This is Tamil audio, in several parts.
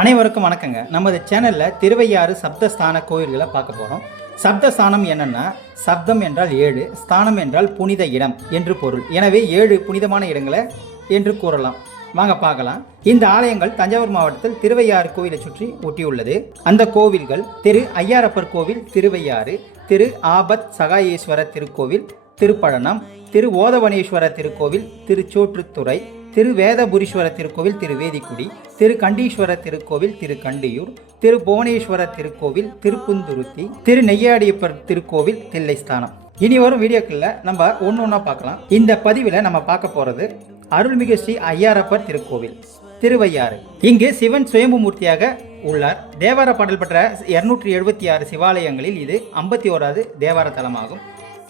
அனைவருக்கும் வணக்கங்க. நமது சேனலில் திருவையாறு சப்தஸ்தான கோயில்களை பார்க்க போகிறோம் சப்தஸ்தானம் என்னன்னா சப்தம் என்றால் ஏழு ஸ்தானம் என்றால் புனித இடம் என்று பொருள். எனவே ஏழு புனிதமான இடங்களை என்று கூறலாம். வாங்க பார்க்கலாம். இந்த ஆலயங்கள் தஞ்சாவூர் மாவட்டத்தில் திருவையாறு கோவிலை சுற்றி ஒட்டியுள்ளது. அந்த கோவில்கள் திரு ஐயாரப்பர் கோவில் திருவையாறு திரு ஆபத் சகாயேஸ்வரர் திருக்கோவில் திருப்பழனம் திரு ஓதவனேஸ்வரர் திருக்கோவில் திருச்சோற்றுத்துறை திரு வேதபுரீஸ்வரர் திருக்கோவில் திரு வேதிக்குடி திரு கண்டீஸ்வரர் திருக்கோவில் திரு கண்டியூர் திரு புவனேஸ்வரர் திருக்கோவில் திருப்புந்துருத்தி திரு நெய்யாடியப்பர் திருக்கோவில் தில்லைஸ்தானம். இனி வரும் வீடியோக்களில் நம்ம ஒன்று ஒன்றா பார்க்கலாம். இந்த பதிவில் நம்ம பார்க்க போகிறது அருள்மிகு ஸ்ரீ ஐயாரப்பர் திருக்கோவில் திருவையாறு. இங்கு சிவன் சுயம்பு மூர்த்தியாக உள்ளார். தேவார பாடல் பெற்ற இருநூற்றி எழுபத்தி ஆறு சிவாலயங்களில் இது ஐம்பத்தி ஓராவது தேவார தலமாகும்.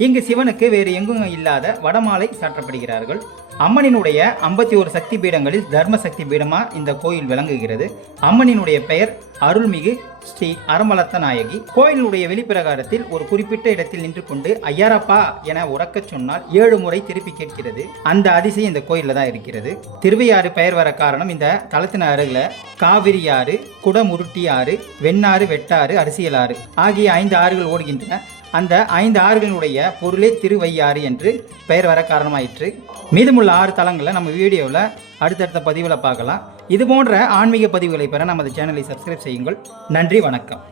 இங்கு சிவனுக்கு வேறு எங்கும் இல்லாத வடமாலை சாற்றப்படுகிறார்கள். அம்மனினுடைய ஐம்பத்தி ஒரு சக்தி பீடங்களில் தர்ம சக்தி பீடமா இந்த கோயில் விளங்குகிறது. அம்மனினுடைய பெயர் அருள்மிகு ஸ்ரீ அரமலத்த நாயகி. கோயிலுடைய வெளிப்பிரகாரத்தில் ஒரு குறிப்பிட்ட இடத்தில் நின்று கொண்டு ஐயாரப்பா என உறக்கச் சொன்னால் ஏழு முறை திருப்பி கேட்கிறது. அந்த அதிசயம் இந்த கோயிலில் தான் இருக்கிறது. திருவையாறு பெயர் வர காரணம் இந்த தளத்தின அருகில் காவிரி ஆறு குடமுருட்டி ஆறு வெண்ணாறு வெட்டாறு அரசியலாறு ஆகிய ஐந்து ஆறுகள் ஓடுகின்றன. அந்த ஐந்து ஆறுகளினுடைய பொருளே திருவையாறு என்று பெயர் வர காரணமாயிற்று. மீதமுள்ள ஆறு தலங்களை நம்ம வீடியோவில் அடுத்தடுத்த பதிவில் பார்க்கலாம். இது போன்ற ஆன்மீக பதிவுகளை பெற நமது சேனலை சப்ஸ்கிரைப் செய்யுங்கள். நன்றி வணக்கம்.